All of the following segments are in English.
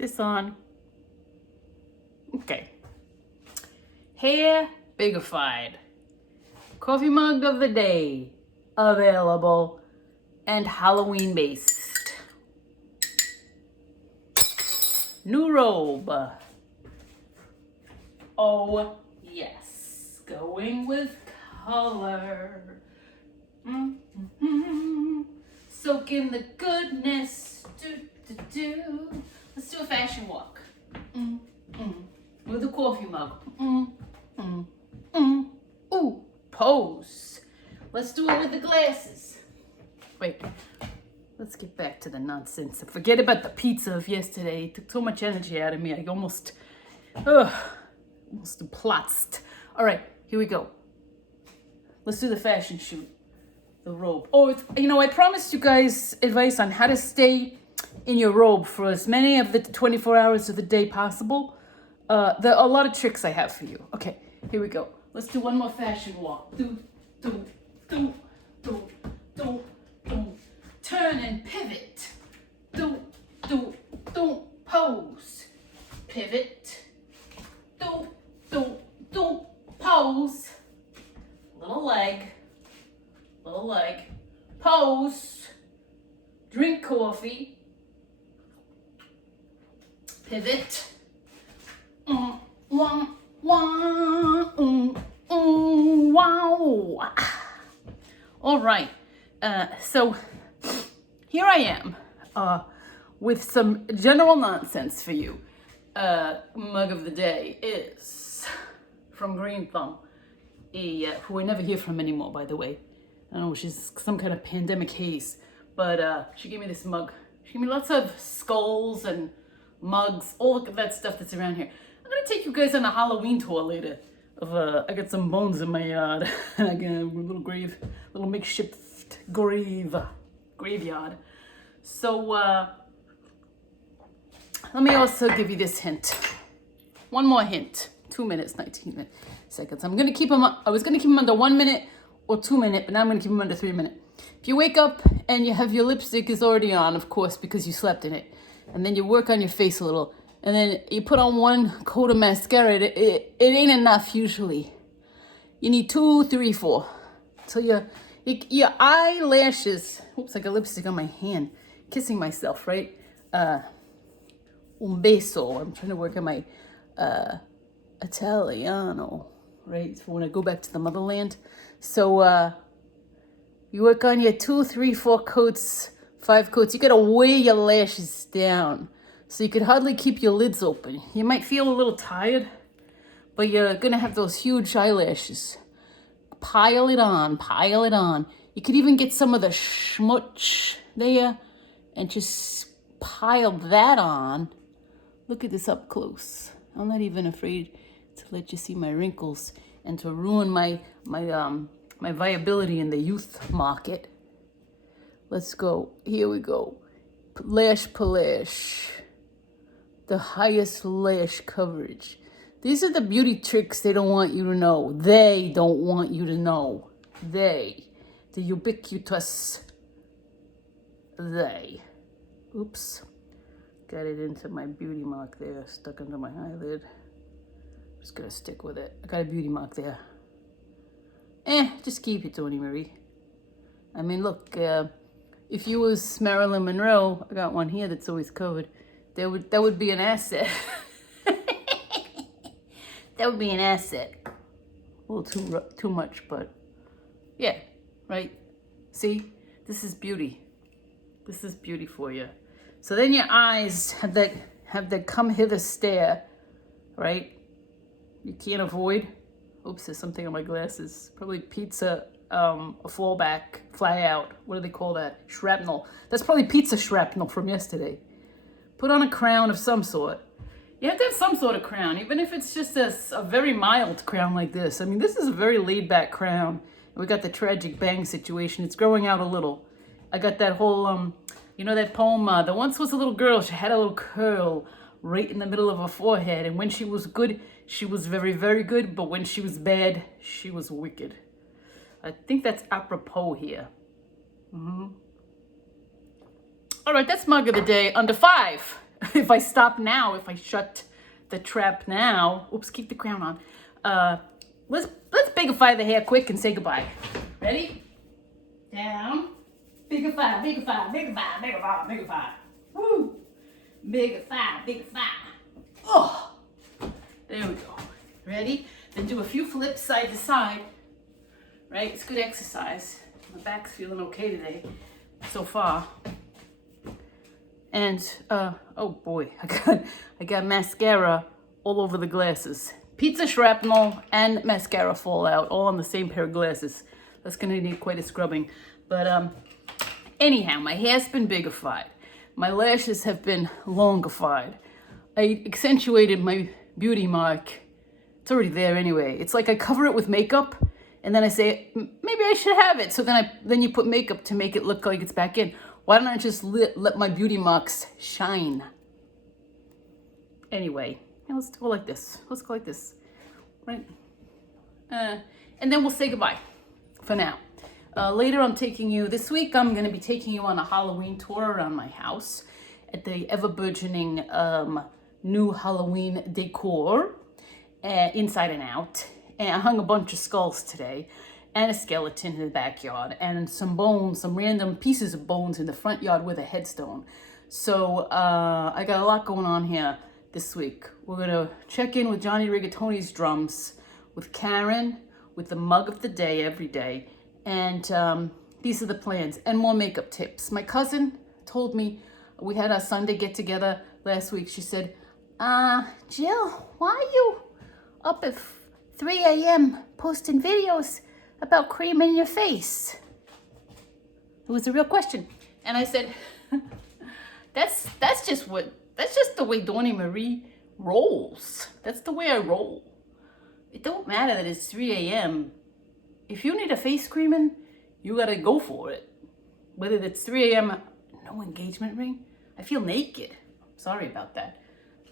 this on? Okay. Hair Bigified. Coffee mug of the day. Available. And Halloween based. New Robe. Oh, yes. Going with color. Soak in the goodness. Let's do a fashion walk. With a coffee mug. Ooh, pose. Let's do it with the glasses. Wait, let's get back to the nonsense. Forget about the pizza of yesterday. It took so much energy out of me. I almost platzed. All right, here we go. Let's do the fashion shoot. The robe. Oh, I promised you guys advice on how to stay in your robe for as many of the 24 hours of the day possible. There are a lot of tricks I have for you. Okay, here we go. Let's do one more fashion walk. Do. Turn and pivot. Do. Pose. Pivot. Do. Pose. Little leg. Pose. Drink coffee. Pivot. Wow. All right. So here I am with some general nonsense for you. Mug of the day is from Green Thumb, who I never hear from anymore, by the way. I don't know, she's some kind of pandemic haze, but she gave me this mug. She gave me lots of skulls and mugs, all of that stuff that's around here. I'm gonna take you guys on a Halloween tour later. I got some bones in my yard. I got a little makeshift graveyard. So let me also give you this hint. One more hint. 2 minutes, 19 seconds. I was gonna keep them under 1 minute or 2 minutes, but now I'm gonna keep them under 3 minutes. If you wake up and you have your lipstick is already on, of course, because you slept in it, and then you work on your face a little, and then you put on one coat of mascara, it ain't enough usually. You need 2, 3, 4. So your eyelashes, oops, I got lipstick on my hand, kissing myself, right? Un beso. I'm trying to work on my Italiano, right? For when I go back to the motherland. So you work on your 2, 3, 4 coats, 5 coats. You gotta weigh your lashes down. So you could hardly keep your lids open. You might feel a little tired, but you're gonna have those huge eyelashes. Pile it on. You could even get some of the schmutz there and just pile that on. Look at this up close. I'm not even afraid to let you see my wrinkles and to ruin my viability in the youth market. Let's go. Here we go. Lash polish. The highest lash coverage. These are the beauty tricks they don't want you to know. They don't want you to know. The ubiquitous they. Oops. Got it into my beauty mark there, stuck under my eyelid. Just gonna stick with it. I got a beauty mark there. Just keep it, Tony Marie. I mean, look, if you was Marilyn Monroe, I got one here that's always covered. That would be an asset. That would be an asset. A little too much, but yeah, right? See, this is beauty. This is beauty for you. So then your eyes have that come hither stare, right? You can't avoid. Oops, there's something on my glasses. Probably pizza, a fly out. What do they call that? Shrapnel. That's probably pizza shrapnel from yesterday. Put on a crown of some sort. You have to have some sort of crown, even if it's just a very mild crown like this. I mean, this is a very laid-back crown. We got the tragic bang situation. It's growing out a little. I got that whole, that poem, there once was a little girl. She had a little curl right in the middle of her forehead. And when she was good, she was very, very good. But when she was bad, she was wicked. I think that's apropos here. All right, that's mug of the day. Under 5. if I stop now, if I shut the trap now, oops, keep the crown on. Let's bigify the hair quick and say goodbye. Ready? Down. Bigify, bigify, bigify, bigify, bigify. Woo! Bigify, bigify. Oh! There we go. Ready? Then do a few flips side to side. Right? It's good exercise. My back's feeling okay today, so far. And oh boy, I got mascara all over the glasses. Pizza shrapnel and mascara fallout, all on the same pair of glasses. That's gonna need quite a scrubbing. But anyhow, my hair's been bigified. My lashes have been longified. I accentuated my beauty mark. It's already there anyway. It's like I cover it with makeup, and then I say, maybe I should have it. So then you put makeup to make it look like it's back in. Why don't I just let my beauty marks shine? Anyway, let's go like this. Let's go like this, right? And then we'll say goodbye for now. Later this week I'm going to be taking you on a Halloween tour around my house at the ever-burgeoning new Halloween decor, inside and out. And I hung a bunch of skulls today, and a skeleton in the backyard, and some bones, some random pieces of bones in the front yard with a headstone. So I got a lot going on here this week. We're gonna check in with Johnny Rigatoni's drums, with Karen, with the mug of the day every day, and these are the plans, and more makeup tips. My cousin told me, we had our Sunday get together last week. She said, Jill, why are you up at 3 a.m. posting videos about cream in your face? It was a real question. And I said, that's just the way Donnie Marie rolls. That's the way I roll. It don't matter that it's 3 a.m. If you need a face creaming, you gotta go for it. Whether it's 3 a.m., no engagement ring. I feel naked. Sorry about that.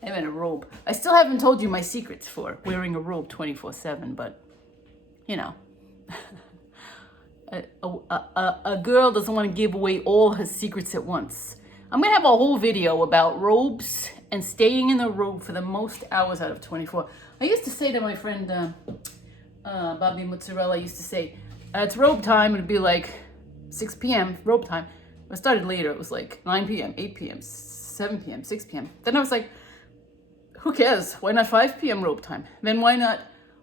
I'm in a robe. I still haven't told you my secrets for wearing a robe 24/7, but you know. A girl doesn't want to give away all her secrets at once. I'm going to have a whole video about robes and staying in the robe for the most hours out of 24. I used to say to my friend Bobby Mozzarella, I used to say, it's robe time. It'd be like 6 p.m. robe time. I started later. It was like 9 p.m., 8 p.m., 7 p.m., 6 p.m. Then I was like, who cares? Why not 5 p.m. robe time? Then why not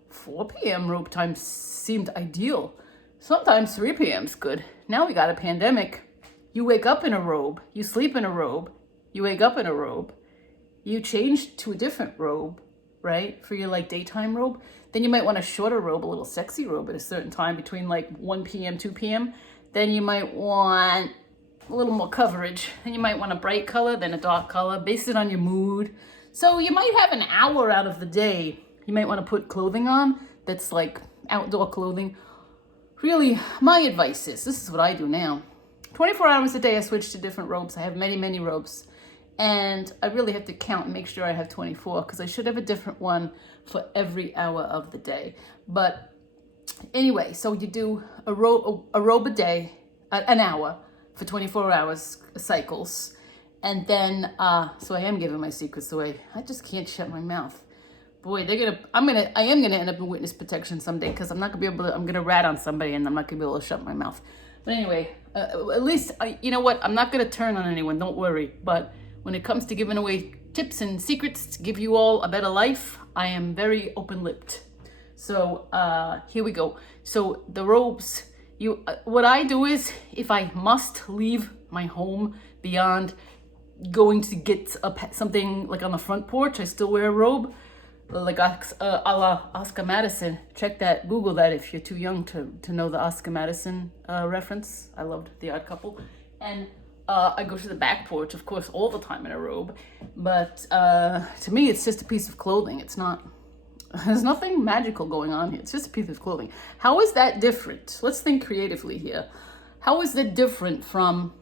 4 p.m. robe time seemed ideal. Sometimes 3 p.m. is good. Now we got a pandemic. You wake up in a robe. You sleep in a robe. You wake up in a robe. You change to a different robe, right? For your like daytime robe. Then you might want a shorter robe, a little sexy robe at a certain time between like 1 p.m., 2 p.m. Then you might want a little more coverage. Then you might want a bright color, then a dark color, based it on your mood. So you might have an hour out of the day. You might want to put clothing on that's like outdoor clothing. Really, my advice is, this is what I do now. 24 hours a day I switch to different robes. I have many, many robes. And I really have to count and make sure I have 24 because I should have a different one for every hour of the day. But anyway, so you do a robe a day, an hour for 24 hours cycles. And then, so I am giving my secrets away. I just can't shut my mouth. Boy, I am gonna end up in witness protection someday because I'm not gonna be able to, I'm gonna rat on somebody and I'm not gonna be able to shut my mouth. But anyway, at least, you know what? I'm not gonna turn on anyone, don't worry. But when it comes to giving away tips and secrets to give you all a better life, I am very open-lipped. So here we go. So the robes, what I do is, if I must leave my home beyond going to get something like on the front porch, I still wear a robe, like a la Oscar Madison. Check that, Google that if you're too young to know the Oscar Madison reference. I loved The Odd Couple. And I go to the back porch, of course, all the time in a robe. But to me, it's just a piece of clothing. It's not, there's nothing magical going on here. It's just a piece of clothing. How is that different? Let's think creatively here. How is that different from,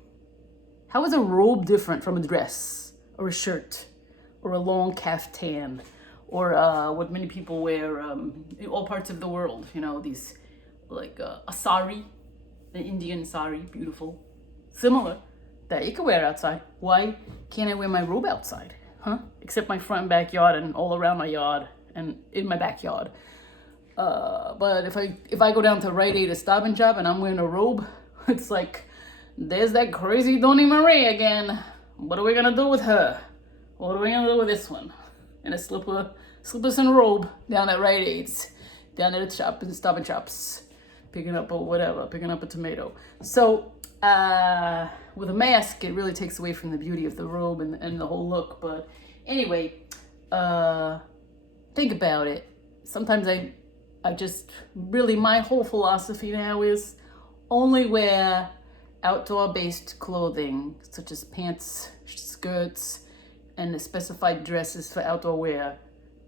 how is a robe different from a dress or a shirt or a long caftan or what many people wear in all parts of the world? You know, these like a sari, the Indian sari, beautiful. Similar. that you can wear outside. Why can't I wear my robe outside? Huh? Except my front and backyard and all around my yard and in my backyard. But if I go down to Rite Aid or Stop and Shop and I'm wearing a robe, it's like, there's that crazy Donnie Marie again. What are we gonna do with her? What are we gonna do with this one? In a slippers and robe down at Rite Aid's, down at the shop and Stop and Shops, picking up a tomato. So with a mask, it really takes away from the beauty of the robe and the whole look. But anyway, think about it. Sometimes I just really, my whole philosophy now is only wear outdoor-based clothing, such as pants, skirts, and the specified dresses for outdoor wear.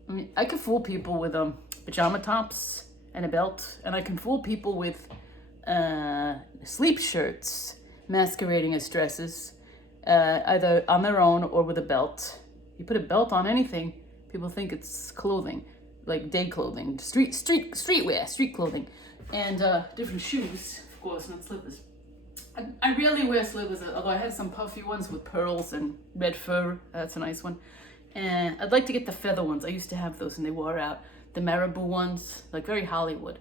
I mean, I can fool people with pajama tops and a belt, and I can fool people with sleep shirts masquerading as dresses, either on their own or with a belt. You put a belt on anything, people think it's clothing, like day clothing, streetwear, street clothing, and different shoes, of course, not slippers. I rarely wear slippers, although I have some puffy ones with pearls and red fur. That's a nice one. And I'd like to get the feather ones. I used to have those and they wore out. The marabou ones, like very Hollywood.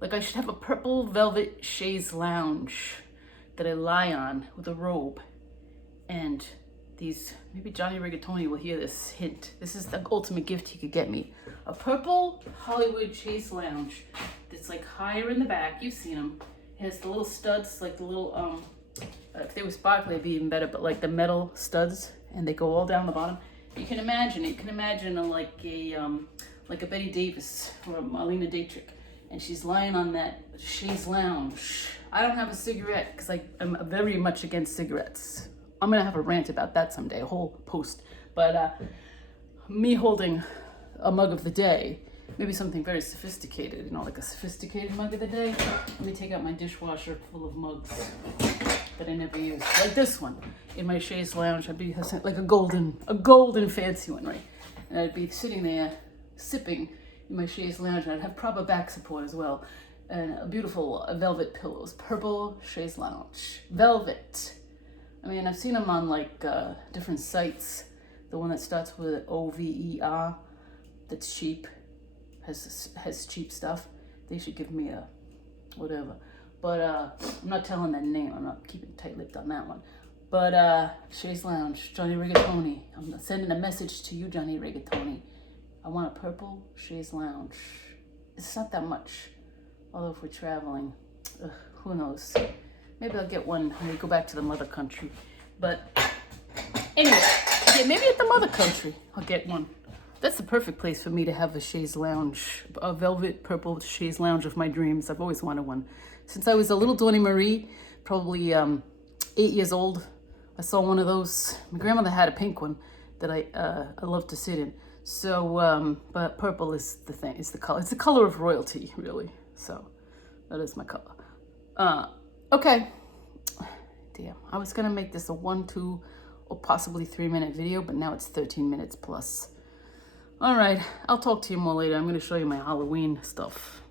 Like I should have a purple velvet chaise lounge that I lie on with a robe. And these, maybe Johnny Rigatoni will hear this hint. This is the ultimate gift he could get me. A purple Hollywood chaise lounge that's like higher in the back. You've seen them. It has the little studs, like the little, if they were sparkly, it'd be even better, but like the metal studs, and they go all down the bottom. You can imagine like a Betty Davis or a Marlena Dietrich, and she's lying on that chaise lounge. I don't have a cigarette because I'm very much against cigarettes. I'm gonna have a rant about that someday, a whole post. But me holding a mug of the day, maybe something very sophisticated, you know, like a sophisticated mug of the day. Let me take out my dishwasher full of mugs that I never use, like this one in my chaise lounge. I'd be like a golden fancy one, right? And I'd be sitting there sipping in my chaise lounge, and I'd have proper back support as well, and a beautiful velvet pillows, purple chaise lounge, velvet. I mean, I've seen them on like different sites. The one that starts with OVER, that's cheap, has cheap stuff. They should give me a whatever. But I'm not telling that name. I'm not keeping tight-lipped on that one. But chaise lounge, Johnny Rigatoni. I'm sending a message to you, Johnny Rigatoni. I want a purple chaise lounge. It's not that much. Although if we're traveling, who knows? Maybe I'll get one when we go back to the mother country. But anyway, yeah, maybe at the mother country I'll get one. That's the perfect place for me to have a chaise lounge, a velvet purple chaise lounge of my dreams. I've always wanted one. Since I was a little Donnie Marie, probably 8 years old, I saw one of those. My grandmother had a pink one that I love to sit in. So, but purple is the thing, is the color. It's the color of royalty, really. So, that is my color. Okay. Damn, I was gonna make this a 1, 2, or possibly 3-minute video, but now it's 13 minutes plus. All right, I'll talk to you more later. I'm gonna show you my Halloween stuff.